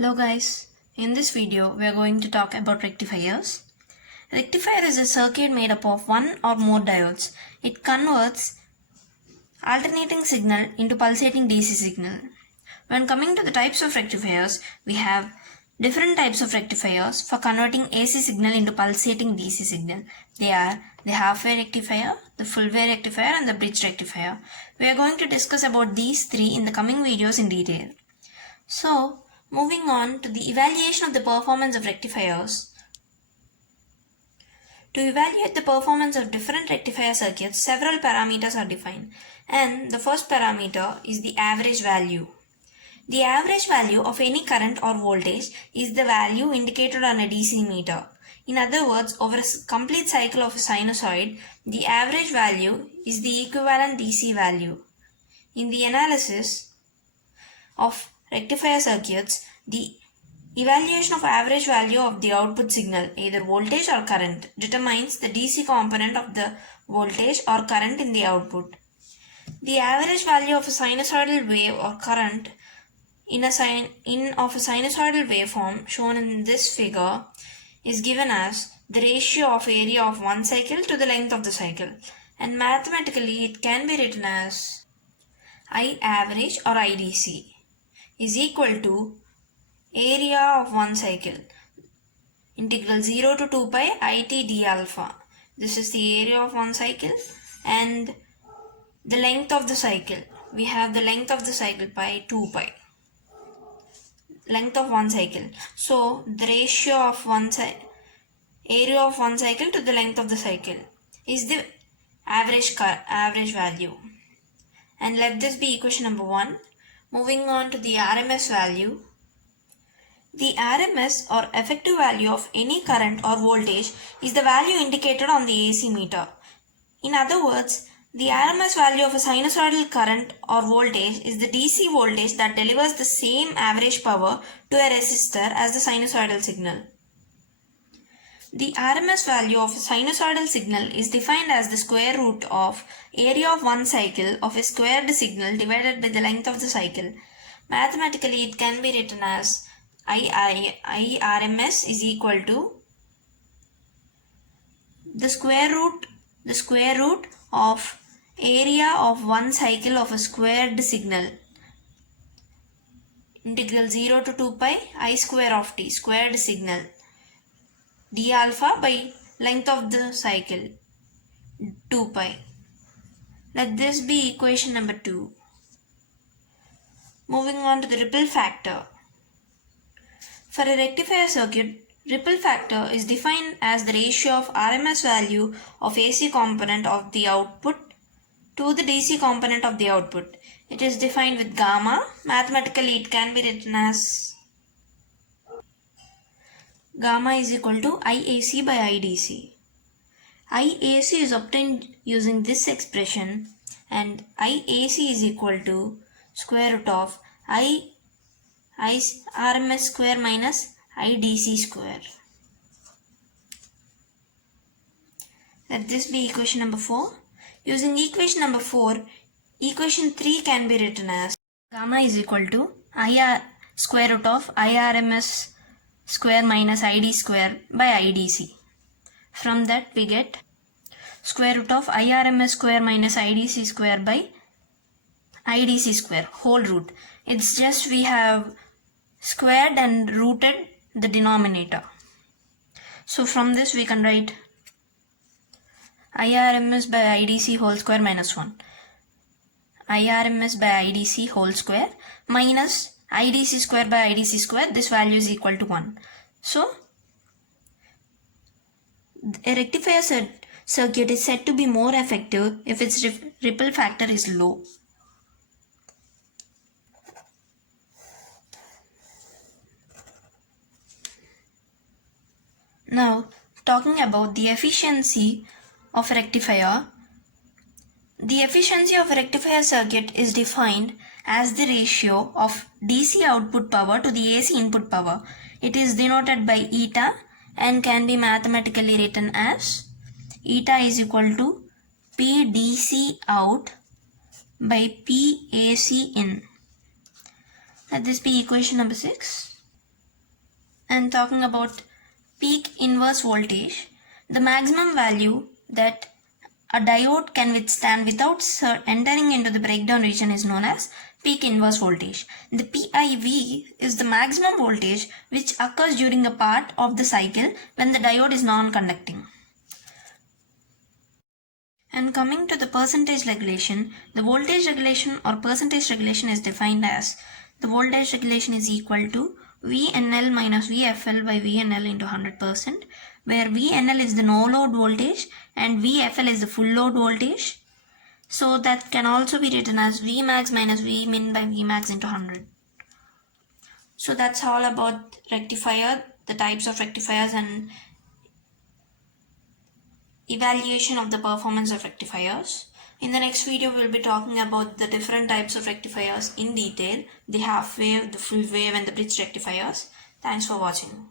Hello guys, in this video we are going to talk about rectifiers. Rectifier is a circuit made up of one or more diodes. It converts alternating signal into pulsating DC signal. When coming to the types of rectifiers, we have different types of rectifiers for converting AC signal into pulsating DC signal. They are the half-wave rectifier, the full-wave rectifier and the bridge rectifier. We are going to discuss about these three in the coming videos in detail. So, moving on to the evaluation of the performance of rectifiers. To evaluate the performance of different rectifier circuits, several parameters are defined, and the first parameter is the average value. The average value of any current or voltage is the value indicated on a DC meter. In other words, over a complete cycle of a sinusoid, the average value is the equivalent DC value. In the analysis of rectifier circuits, the evaluation of average value of the output signal, either voltage or current, determines the DC component of the voltage or current in the output. The average value of a sinusoidal wave or current of a sinusoidal waveform shown in this figure is given as the ratio of area of one cycle to the length of the cycle, and mathematically it can be written as I average or IDC is equal to area of one cycle, integral 0 to 2 pi it d alpha. This is the area of one cycle, and the length of the cycle, we have the length of the cycle by 2 pi, length of one cycle. So the ratio of area of one cycle to the length of the cycle is the average value, and let this be equation number 1. Moving on to the RMS value. The RMS or effective value of any current or voltage is the value indicated on the AC meter. In other words, the RMS value of a sinusoidal current or voltage is the DC voltage that delivers the same average power to a resistor as the sinusoidal signal. The RMS value of a sinusoidal signal is defined as the square root of area of one cycle of a squared signal divided by the length of the cycle. Mathematically, it can be written as IRMS is equal to the square root of area of one cycle of a squared signal, integral 0 to 2 pi I square of t, squared signal, d alpha by length of the cycle 2 pi. Let this be equation number 2. Moving on to the ripple factor. For a rectifier circuit, ripple factor is defined as the ratio of RMS value of AC component of the output to the DC component of the output. It is defined with gamma. Mathematically, it can be written as gamma is equal to IAC by IDC. IAC is obtained using this expression, and IAC is equal to square root of RMS square minus IDC square. Let this be equation number 4. Using equation number 4, equation 3 can be written as gamma is equal to square root of IRMS square minus ID square by IDC. From that we get square root of IRMS square minus IDC square by IDC square, whole root. It's just we have squared and rooted the denominator. So from this we can write IRMS by IDC whole square minus 1. IRMS by IDC whole square minus IDC square by IDC square. This value is equal to 1. So a rectifier circuit is said to be more effective if its ripple factor is low. Now, talking about the efficiency of a rectifier. The efficiency of a rectifier circuit is defined as the ratio of DC output power to the AC input power. It is denoted by eta and can be mathematically written as eta is equal to PDC out by PAC in. Let this be equation number 6. And talking about peak inverse voltage, the maximum value that a diode can withstand without entering into the breakdown region is known as peak inverse voltage. The PIV is the maximum voltage which occurs during a part of the cycle when the diode is non-conducting. And coming to the percentage regulation, the voltage regulation or percentage regulation is defined as the voltage regulation is equal to VNL minus VFL by VNL into 100%, where VNL is the no load voltage and VFL is the full load voltage. So that can also be written as Vmax minus Vmin by Vmax into 100. So that's all about rectifier, the types of rectifiers and evaluation of the performance of rectifiers. In the next video, we'll be talking about the different types of rectifiers in detail, the half wave, the full wave and the bridge rectifiers. Thanks for watching.